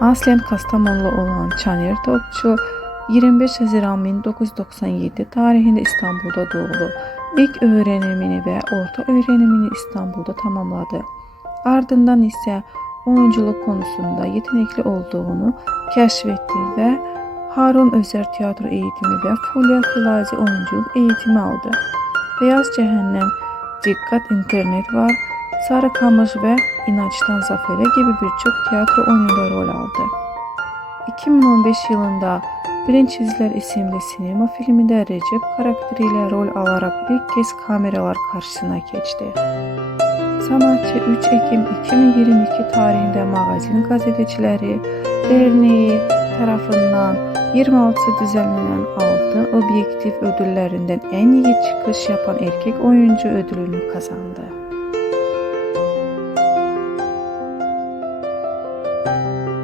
Aslen Kastamonlu olan Çaner Topçu 25 Haziran 1997 tarihinde İstanbul'da doğdu. İlk öğrenimini ve orta öğrenimini İstanbul'da tamamladı. Ardından ise oyunculuk konusunda yetenekli olduğunu keşfetti ve Harun Özer tiyatro eğitimi ve Fulya Filazi oyunculuk eğitimi aldı. Beyaz Cehennem, Dikkat İnternet var, Sarıkamış ve İnançtan Zafere gibi birçok tiyatro oyununda rol aldı. 2015 yılında Bilinç İzler isimli sinema filminde Recep karakteriyle rol alarak ilk kez kameralar karşısına geçti. Sanatçı 3 Ekim 2022 tarihinde Magazin Gazetecileri Derneği tarafından 26 düzenlenen altın objektif ödüllerinden en iyi çıkış yapan erkek oyuncu ödülünü kazandı. you